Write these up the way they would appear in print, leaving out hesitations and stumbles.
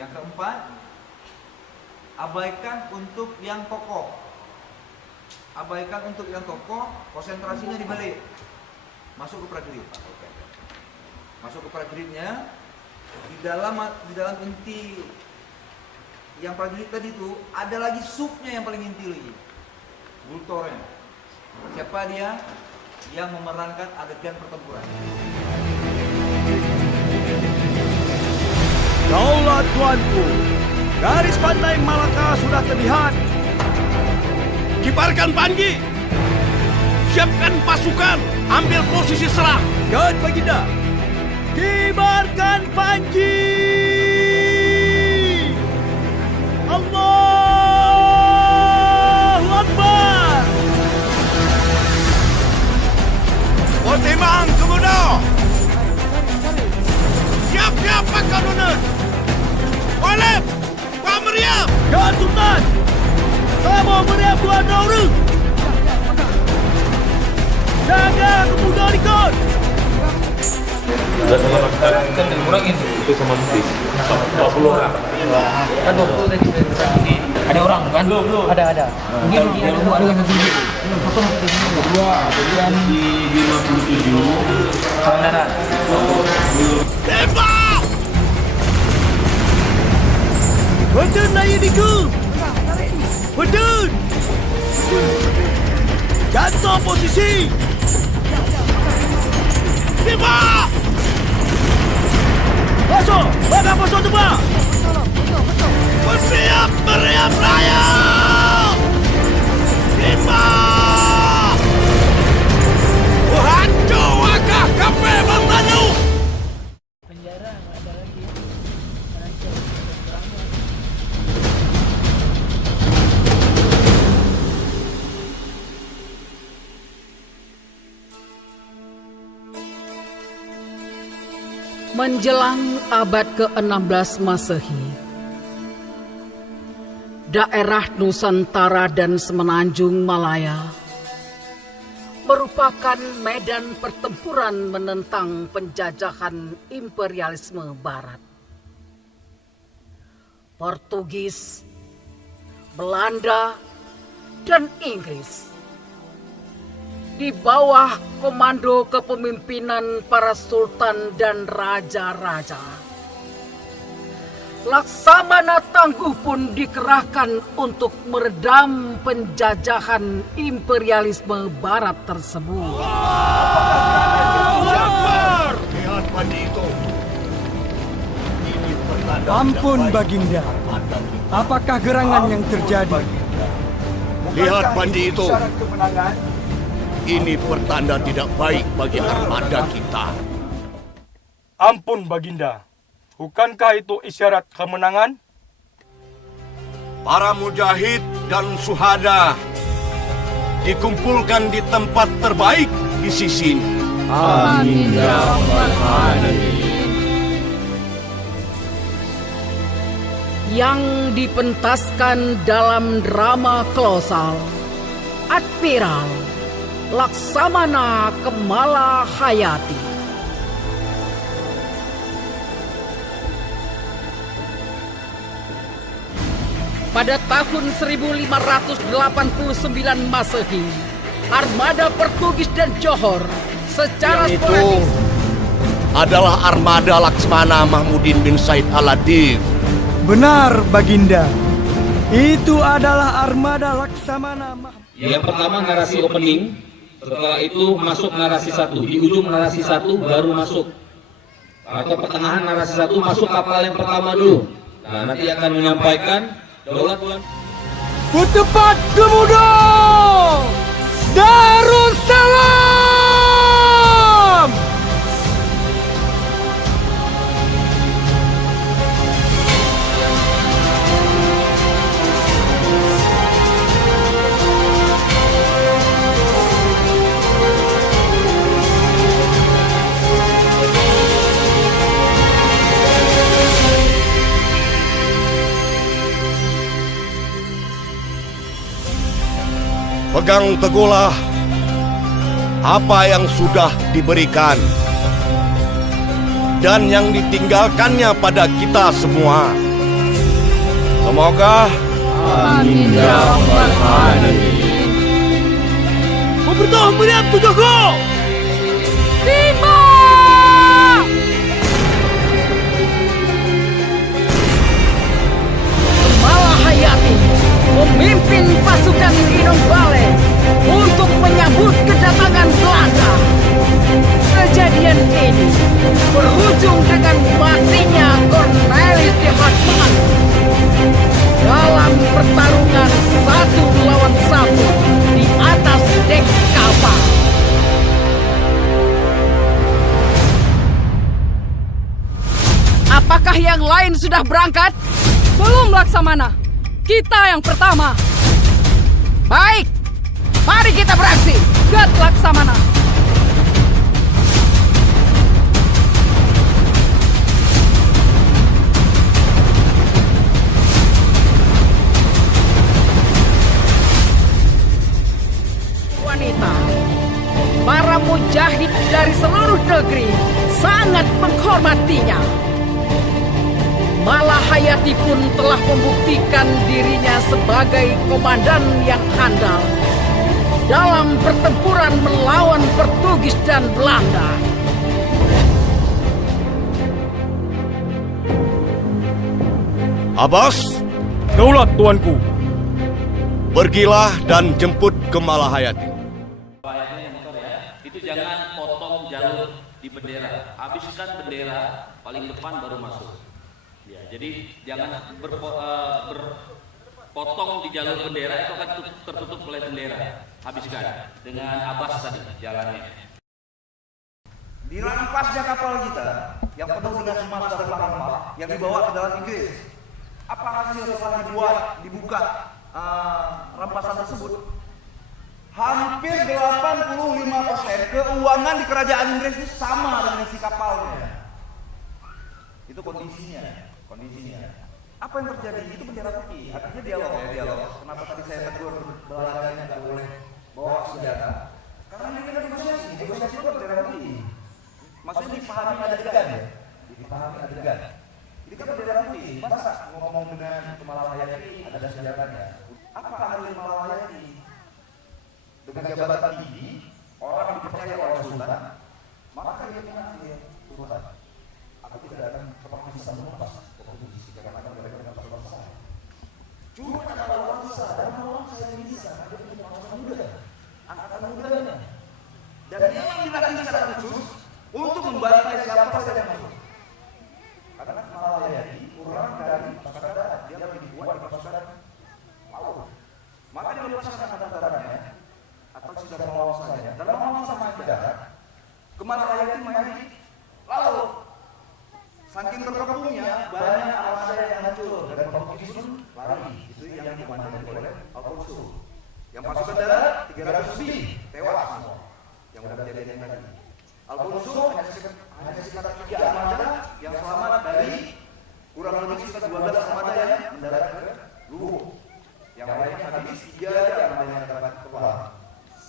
Yang keempat, abaikan untuk yang kokoh. Abaikan untuk yang kokoh, konsentrasinya dibalik. Masuk ke prajurit. Masuk ke prajuritnya, di dalam inti yang prajurit tadi itu ada lagi subnya yang paling inti lagi. Gultornya. Siapa dia? Yang memerankan adegan pertempuran. Daulat tuanku, garis pantai Malaka sudah terlihat. Kibarkan Panji, siapkan pasukan, ambil posisi serang. Dan Baginda, kibarkan Panji. Allahu Akbar. Potemang Kemuda, siap-siap Pak Kanunan. Oleh Pak Meriam Dan Sultan, sama meriam dua orang. Jaga kemudah ikut. Sudah sama masyarakat kan dikurangin itu sama mesti 20 orang. Kan 20 tadi ini. Ada orang kan? Belum. Ada. Mungkin ada dua ada yang sendiri. Kedua, kemudian di 57 Pangandaran. tembak. Betul naik diku. Betul. Jatuh posisi. Tembak. Masuk. Bapak masuk tu Pak. Bersiap meriam raya. Tembak. Hancur wakah kafe Bantanyu. Penjara ada lagi. Menjelang abad ke-16 Masehi, daerah Nusantara dan Semenanjung Malaya merupakan medan pertempuran menentang penjajahan imperialisme Barat. Portugis, Belanda, dan Inggris di bawah komando kepemimpinan para sultan dan raja-raja. Laksamana Tangguh pun dikerahkan untuk meredam penjajahan imperialisme Barat tersebut. Lihat Panji itu. Ini pertanda. Ampun Baginda. Apakah gerangan yang terjadi? Lihat Panji itu. Ini pertanda tidak baik bagi armada kita. Ampun Baginda, bukankah itu isyarat kemenangan? Para mujahid dan suhada dikumpulkan di tempat terbaik di sisi ini. Amin ya rabbal alamin. Yang dipentaskan dalam drama kolosal Admiral Laksamana Kemala Hayati. Pada tahun 1589 Masehi, armada Portugis dan Johor secara Yang itu sporadis adalah armada Laksmana Mahmudin bin Said Al-Latif. Benar Baginda. Itu adalah armada Laksamana Mahmud. Yang pertama narasi opening, setelah itu masuk narasi 1. Di ujung narasi 1 baru masuk. Atau pertengahan narasi 1 masuk kapal yang pertama dulu. Nah, nanti akan menyampaikan Daulat Tuan. Bertepat kemuda Darussalam. Pegang teguhlah apa yang sudah diberikan dan yang ditinggalkannya pada kita semua. Semoga Amin ya rabbal alamin. Memberitahu melihat tujuhku. Bima! Malahayati memimpin pasukan Inong Bale untuk menyambut kedatangan Belanda. Kejadian ini berujung dengan matinya Cornelis de Hartmann dalam pertarungan 1 lawan 1 di atas dek kapal. Apakah yang lain sudah berangkat? Belum, Laksamana. Kita yang pertama. Baik, mari kita beraksi. Gat, Laksamana. Wanita, para mujahid dari seluruh negeri sangat menghormatinya. Malahayati pun telah membuktikan dirinya sebagai komandan yang handal dalam pertempuran melawan Portugis dan Belanda. Abbas, Daulat tuanku. pergilah dan jemput ke Malahayati. Itu jangan potong jalur di bendera. Habiskan bendera paling depan baru masuk. Ya, jadi jangan berpotong di jalur bendera, itu akan tertutup oleh bendera. Habiskan dengan Abbas tadi jalannya. Dirampasnya kapal kita yang penuh dengan emas dan rempah yang dibawa ke dalam Inggris. Apa hasil setelah dibuka rampasan tersebut? Hampir 85% keuangan di kerajaan Inggris itu sama dengan isi kapalnya. Itu kondisinya. Apa yang terjadi? Itu bendera putih. Artinya dialog. Kenapa tadi saya tegur Belandanya tidak boleh bawa senjata? Karena ini kan negosiasi itu bendera putih. Maksudnya dipahami adegan ya. Ini kan bendera putih. Masa ngomong dengan Malahayati ada senjatanya? Apa ahli Malahayati? Dengan jabatan tinggi, orang yang dipercaya oleh Sultan, maka dia menang dia Sultan. Aku tidak akan pernah bisa melepas posisi karena mereka dengan pasukan saya. Cuma kalau bangsa dan bangsa yang bisa, ada punya angkatan muda, angkatan mudanya, dan memang dilatih secara khusus untuk membantai siapa saja yang masuk. Karena Malahayati kurang dari pasukan darat, dia lebih kuat di pasukan laut. Maka dia melepaskan angkatan daratnya atau sudah menguasanya dan menguasai sama darat. Malahayati main di laut. Saking terkepungnya banyak armada yang hancur dan Portugis pun lari. Itu yang dikomandoi oleh Alfonso. Yang pasukan darat 300 lebih tewas semua. Yang udah kejadian tadi. Alfonso hanya sekitar 3 armada yang selamat dari kurang lebih sekitar 12 armada yang mendarat ke Luwu. Yang lainnya habis 3 aja armada yang dapat keluar.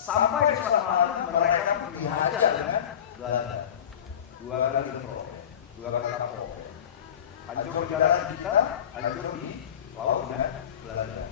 Sampai di suatu malam mereka dihajar dengan Belanda. 2 kali intro. 2 kali kapal. Hancur di darat kita, hancur di laut dengan Belanda.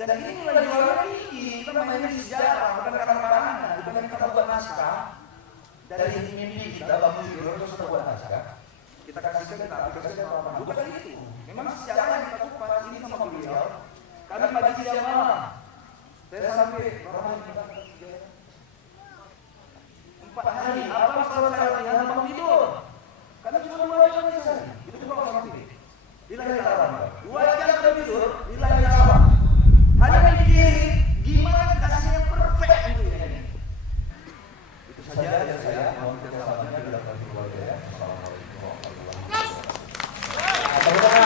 Dan ini nilai jualnya tinggi. Kita mainnya di sejarah, bukan karang-karangan, bukan kita buat naskah. Dari mimpi kita bangun di Eropa kita buat naskah. Kita kasihkan, kita aplikasikan ke lapangan. Bukan itu. Memang sejarah yang kita kupas ini sama beliau. Kami pagi siang malam. Saya sampai berapa kita 4 hari. Apa kalau saya latihan bangun tidur? Karena cuma 2 jam sehari. Itu cuma orang tidur. Di layar alam. 2 jam saya tidur di layar alam. Hanya mikir gimana kasihnya perfect itu ya ini. Itu saja yang saya mau kita sampaikan dalam keluarga ya. Assalamualaikum warahmatullahi wabarakatuh.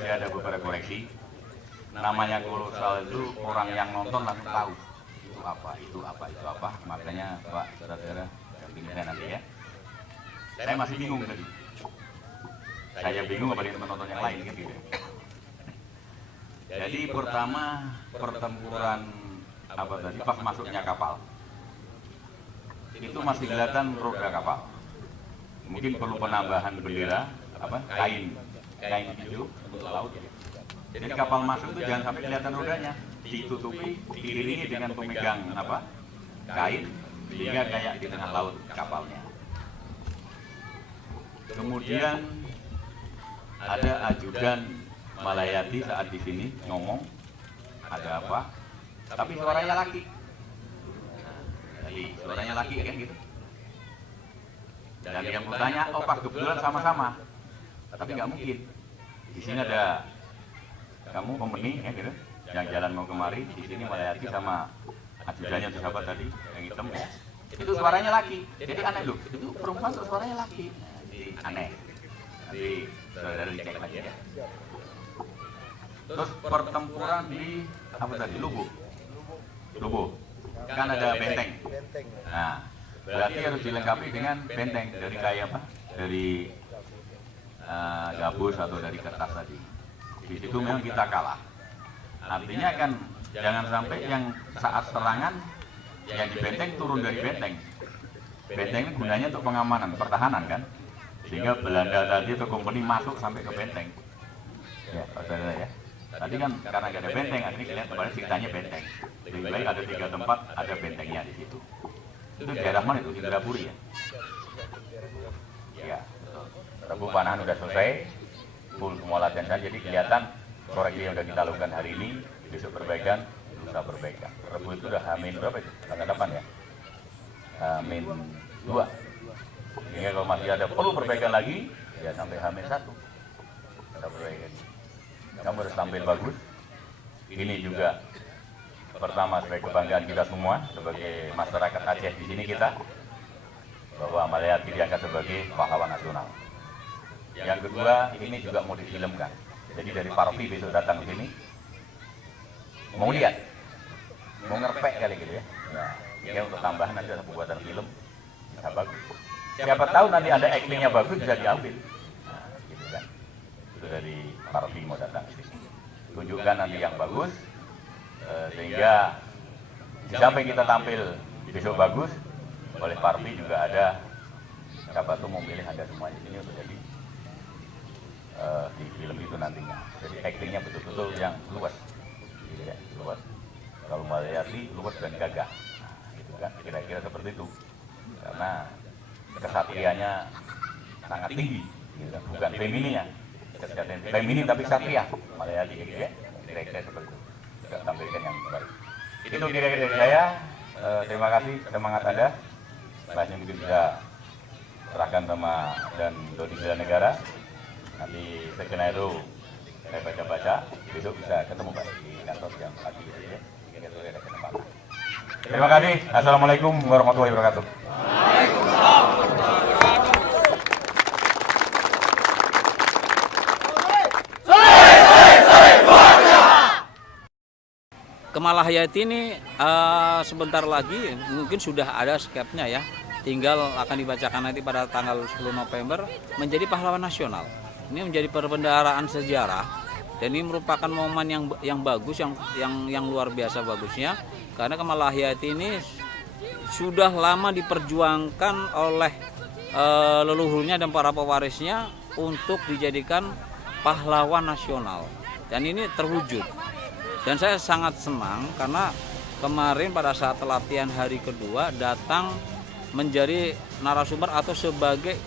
masih ada beberapa koreksi. Namanya kolosal itu orang yang nonton langsung tahu itu apa. Makanya Pak saudara dampingi saya nanti ya. Saya masih bingung tadi. Saya bingung apalagi teman-teman yang lain gitu. Jadi pertama pertempuran apa tadi pas masuknya kapal itu masih kelihatan roda kapal. Mungkin perlu penambahan bendera kain hijau untuk laut. Jadi kapal masuk itu jangan sampai kelihatan rodanya, ditutupi diiringi dengan pemegang kain sehingga kayak di tengah laut kapalnya. Kemudian ada ajudan Malayati saat di sini ngomong ada apa, tapi suaranya laki. Jadi suaranya laki kan gitu. Dan yang bertanya, oh pas kebetulan sama-sama, tapi nggak mungkin. Di sini ada kamu pembenih ya gitu, yang jalan mau kemari, di sini Malayati sama ajudannya sahabat tadi yang hitam ya. Itu suaranya laki, jadi aneh loh. Itu perempuan kok suaranya laki, jadi aneh. Nanti saudara dicek lagi ya. Terus pertempuran di apa tadi? Lubu. Kan ada benteng. Nah, berarti harus dilengkapi dengan benteng dari kayak apa? Dari gabus atau dari kertas tadi. Di situ memang kita kalah. Artinya kan jangan sampai yang saat serangan yang di benteng turun dari benteng. Benteng ini gunanya untuk pengamanan, pertahanan kan. Sehingga Belanda tadi atau kompeni masuk sampai ke benteng. Ya, saudara ya. Tadi kan karena nggak ada benteng, akhirnya kelihatan kemarin ceritanya benteng. Lebih baik ada 3 tempat, ada bentengnya di situ. Itu daerah mana itu? Indrapuri ya? Iya, betul. Rebu panahan sudah selesai, full semua latihan saja, jadi kelihatan koreksi yang sudah kita lakukan hari ini, besok perbaikan, lusa perbaikan. Rebu itu udah H-min berapa itu? Tanggal 8 ya? H-min 2. Sehingga kalau masih ada perlu perbaikan lagi, ya sampai H-min 1. Kita perbaikan. Kamu harus tampil bagus. Ini juga pertama sebagai kebanggaan kita semua sebagai masyarakat Aceh di sini kita, bahwa Malayati diangkat sebagai pahlawan nasional. Yang kedua, ini juga mau difilmkan. Jadi dari Parvi besok datang ke sini, mau lihat, mau ngerpek kali gitu ya. Nah, ya untuk tambahan nanti ada pembuatan film, bisa bagus. Siapa tahu nanti ada actingnya bagus bisa diambil. Nah, gitu kan. Itu dari Parvi mau datang ke sini. Tunjukkan nanti yang bagus, sehingga di samping kita tampil besok bagus, oleh Parvi juga ada siapa tuh mau pilih Anda semua di sini untuk jadi di film itu nantinya. Jadi actingnya betul-betul yang luas, gitu ya, luas. Kalau Malayati luas dan gagah, nah, gitu kan, kira-kira seperti itu. Karena kesatrianya sangat tinggi, gitu kan? Bukan femininya. Feminin tapi satria Malayati gitu ya, kira-kira seperti itu. Kita tampilkan yang baik. Itu kira-kira dari saya. Terima kasih semangat Anda. Selanjutnya mungkin bisa serahkan sama dan Dodi Bela Negara. Nanti skenario saya baca-baca. Besok bisa ketemu Pak di kantor jam pagi gitu ya. Hingga sore ada kesempatan. Terima kasih. Assalamualaikum warahmatullahi wabarakatuh. Kemalahayati ini sebentar lagi mungkin sudah ada skepnya ya. Tinggal akan dibacakan nanti pada tanggal 10 November menjadi pahlawan nasional. Ini menjadi perbendaharaan sejarah dan ini merupakan momen yang bagus, yang luar biasa bagusnya, karena Kemalahayati ini sudah lama diperjuangkan oleh leluhurnya dan para pewarisnya untuk dijadikan pahlawan nasional, dan ini terwujud. Dan saya sangat senang karena kemarin pada saat latihan hari kedua datang menjadi narasumber atau sebagai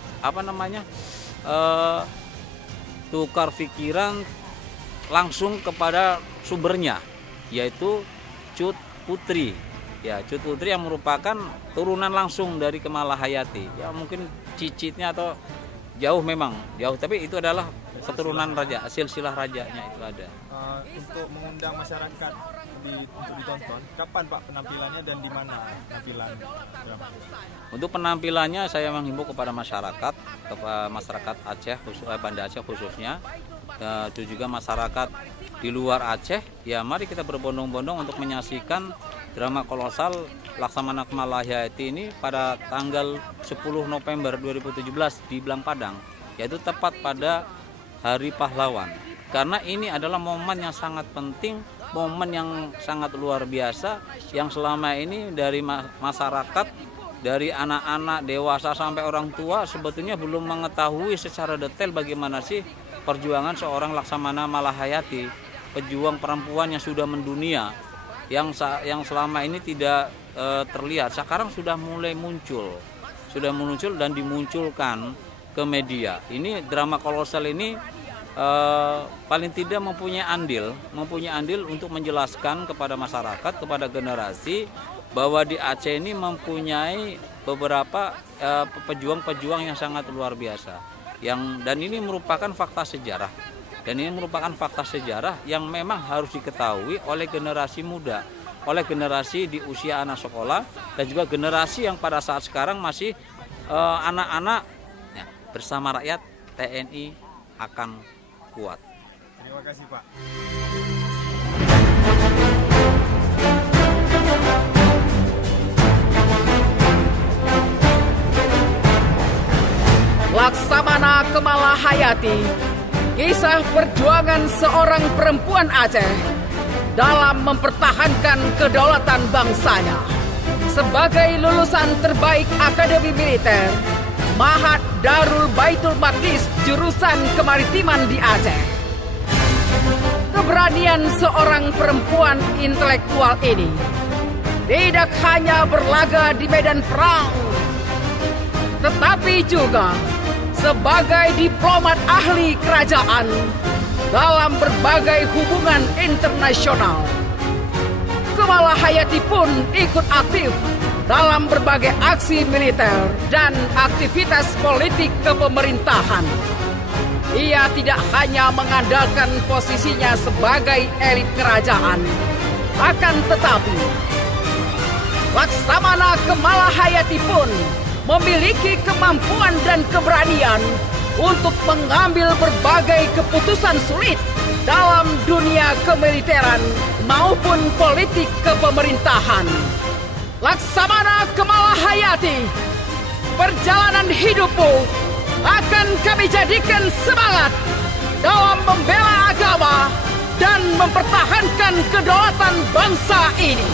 tukar pikiran langsung kepada sumbernya, yaitu Cut Putri. Ya, Cut Putri yang merupakan turunan langsung dari Kemalahayati. Ya mungkin cicitnya atau jauh, tapi itu adalah keturunan raja, silsilah rajanya itu ada. Untuk mengundang masyarakat untuk ditonton, kapan Pak penampilannya dan di mana penampilan? Untuk penampilannya saya menghimbau kepada masyarakat Aceh, Banda Aceh khususnya, itu juga masyarakat di luar Aceh, ya mari kita berbondong-bondong untuk menyaksikan drama kolosal Laksamana Kemalahayati ini pada tanggal 10 November 2017 di Blang Padang, yaitu tepat pada Hari Pahlawan. Karena ini adalah momen yang sangat penting, momen yang sangat luar biasa, yang selama ini dari masyarakat, dari anak-anak, dewasa sampai orang tua sebetulnya belum mengetahui secara detail bagaimana sih perjuangan seorang Laksamana Malahayati, pejuang perempuan yang sudah mendunia, yang selama ini tidak terlihat. Sekarang sudah mulai muncul dan dimunculkan ke media. Ini drama kolosal ini paling tidak mempunyai andil untuk menjelaskan kepada masyarakat, kepada generasi bahwa di Aceh ini mempunyai beberapa pejuang-pejuang yang sangat luar biasa. Dan ini merupakan fakta sejarah. Dan ini merupakan fakta sejarah yang memang harus diketahui oleh generasi muda, oleh generasi di usia anak sekolah, dan juga generasi yang pada saat sekarang masih anak-anak ya, bersama rakyat TNI akan kuat. Terima kasih Pak. Laksamana Kemalahayati, kisah perjuangan seorang perempuan Aceh dalam mempertahankan kedaulatan bangsanya. Sebagai lulusan terbaik Akademi Militer, Mahat Darul Baitul Maqdis jurusan kemaritiman di Aceh. Keberanian seorang perempuan intelektual ini tidak hanya berlaga di medan perang, tetapi juga sebagai diplomat ahli kerajaan dalam berbagai hubungan internasional. Kemalahayati pun ikut aktif dalam berbagai aksi militer dan aktivitas politik kepemerintahan. Ia tidak hanya mengandalkan posisinya sebagai elit kerajaan, akan tetapi Laksamana Kemalahayati pun memiliki kemampuan dan keberanian untuk mengambil berbagai keputusan sulit dalam dunia kemiliteran maupun politik kepemerintahan. Laksamana Kemalahayati, perjalanan hidupmu akan kami jadikan semangat dalam membela agama dan mempertahankan kedaulatan bangsa ini.